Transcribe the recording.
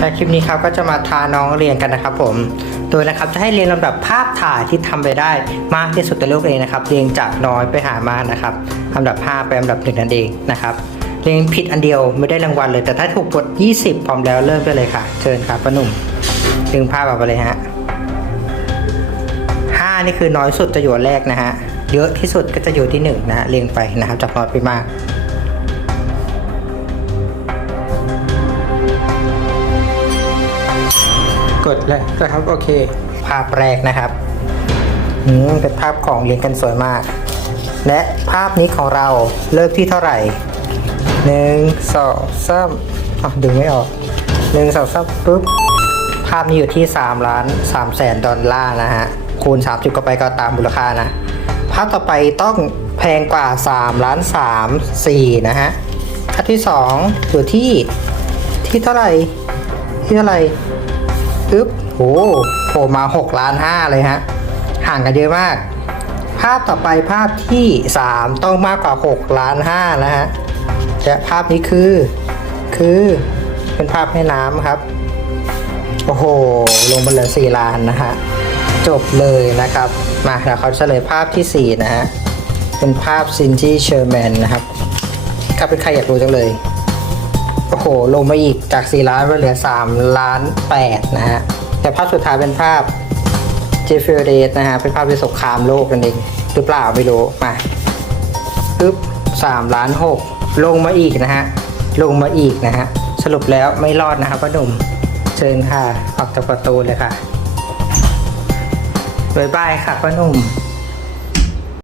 ในคลิปนี้ครับก็จะมาทาน้องเรียนกันนะครับผม โดยนะครับจะให้เรียงลำดับภาพถ่ายที่ทำไปได้มากที่สุดในโลกเองนะครับ เรียงจากน้อยไปหามากนะครับลำดับ 5 ไปลำดับหนึ่งนั่นเองนะครับ เรียงผิดอันเดียวไม่ได้รางวัลเลย แต่ถ้าถูกกด 20 พร้อมแล้วเริ่มได้เลยค่ะ เชิญครับป้าหนุ่ม ดึงภาพออกไปเลยฮะ5นี่คือน้อยสุดจะอยู่อันแรกนะฮะ เยอะที่สุดก็จะอยู่ที่1นะฮะ เรียงไปนะครับจากน้อยไปมาก กดเลยนะครับโอเค ภาพแรกนะครับอืมเป็นภาพของเรียงกันสวยมาก และภาพนี้ของเราเลิกที่เท่าไหร่หนึ่งสองสามอะดึงไม่ออกหนึ่งสองสามปุ๊บ ภาพนี้อยู่ที่3ล้าน3แสนดอลลาร์นะฮะ คูณ30ก็ไปก็ตามมูลค่านะ ภาพต่อไปต้องแพงกว่า3ล้าน3 4นะฮะภาพที่ 2 อยู่ที่ที่เท่าไหร่ ที่เท่าไหร่ อึ๊บโหโผล่มา6ล้าน5เลยฮะ ห่างกันเยอะมาก ภาพต่อไปภาพที่ 3 ต้องมากกว่า6ล้าน5นะฮะและภาพนี้คือ คือเป็นภาพแม่น้ำครับ โอ้โห ลงมาเหลือ4ล้านนะฮะ จบเลยนะครับ มาเดี๋ยวเขาเฉลยภาพทีสี่4 นะฮะ เป็นภาพซินจี้เชอร์แมนนะครับถ้าเป็นใครอยากรู้จังเลย โอ้โห ลงมาอีกจาก 4 ล้านมาเหลือ 3 ล้าน 8 นะฮะ แต่ภาพสุดท้ายเป็นภาพเจฟเฟอร์เดสนะฮะ เป็นภาพที่สงครามโลกนั่นเอง หรือเปล่าไม่รู้ มาปึ๊บ3ล้าน 6 ลงมาอีกนะฮะ ลงมาอีกนะฮะ สรุปแล้วไม่รอดนะครับพ่อหนุ่ม เชิญค่ะ ออกจากประตูเลยค่ะบายบายค่ะพ่อหนุ่ม